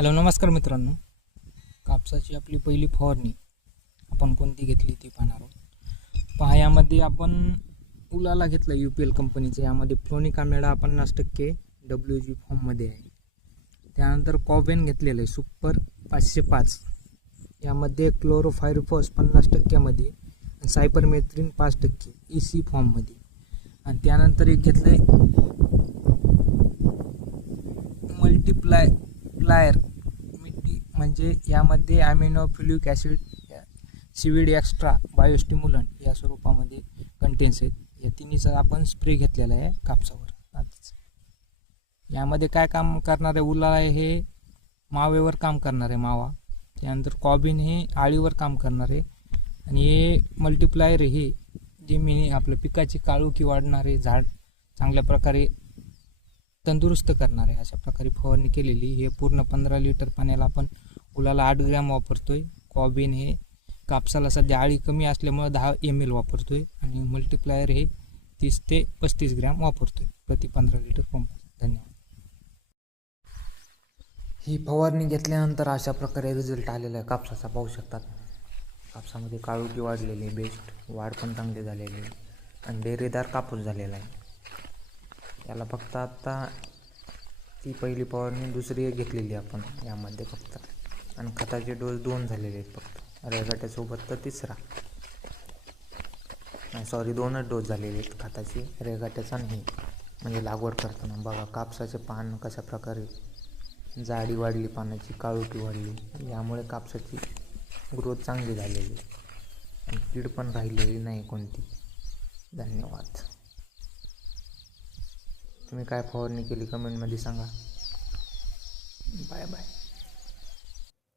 Hello नमस्कार मित्रांनो. कापसाची आपली पहिली फवारणी आपण कोणती घेतली ती पाहणार आहोत. पहा, यामध्ये आपण उलाला घेतला UPL कंपनीचा. यामध्ये फ्लोनिकामेडा 50% WG फॉर्ममध्ये आहे. त्यानंतर कॉबेन घेतलेलं आहे सुपर 505. यामध्ये क्लोरोफायरिफॉस 50%मध्ये आणि सायपरमेथ्रिन 5% EC फॉर्ममध्ये. आणि त्यानंतर एक घेतलं आहे मल्टीप्लायर म्हणजे यामध्ये ॲमिनोफ्युलिक ॲसिड, सीवीड एक्स्ट्रा, बायोस्टिम्युलंट या स्वरूपामध्ये कंटेन्स आहेत. या तिन्हीचा आपण स्प्रे घेतलेला आहे कापसावर. यामध्ये काय काम करणार आहे? उलाला हे मावेवर काम करणार आहे, मावा. त्यानंतर कॉबिन हे आळीवर काम करणार आहे. आणि हे मल्टिप्लायर हे जे आपल्या पिकाची काळोखी वाढणारे, झाड चांगल्या प्रकारे तंदुरुस्त करणार आहे. अशा प्रकारे फवारणी केलेली. हे पूर्ण 15 लिटर पाण्याला आपण उलाला 8 ग्रॅम वापरतोय. कॉबिन हे कापसाला सध्या आळी कमी असल्यामुळे 10 ml वापरतोय. आणि मल्टिप्लायर हे 30 ते 35 ग्रॅम वापरतोय प्रति 15 लिटर पंप. धन्यवाद. ही फवारणी घेतल्यानंतर अशा प्रकारे रिझल्ट आलेला आहे कापसाचा. पाहू शकतात, कापसामध्ये काळोखी वाढलेली आहे, बेस्ट वाढ पण चांगली झालेली आहे आणि डेरेदार कापूस झालेला आहे. याला फक्त आत्ता ती पहिली फवारणी, दुसरी एक घेतलेली आपण यामध्ये फक्त. आणि खताचे डोस 2 झालेले आहेत फक्त. रेगाट्यासोबत तर तिसरा नाही, सॉरी, 2च डोस झालेले आहेत खताचे, रेगाट्याचा नाही. म्हणजे लागवड करताना बघा कापसाचे पान कशा प्रकारे जाडी वाढली, पानाची काळोखी वाढली. यामुळे कापसाची ग्रोथ चांगली झालेली आणि कीड पण राहिलेली नाही कोणती. धन्यवाद. तुम्ही काय फवारणी केली कमेंटमध्ये सांगा. Bye bye.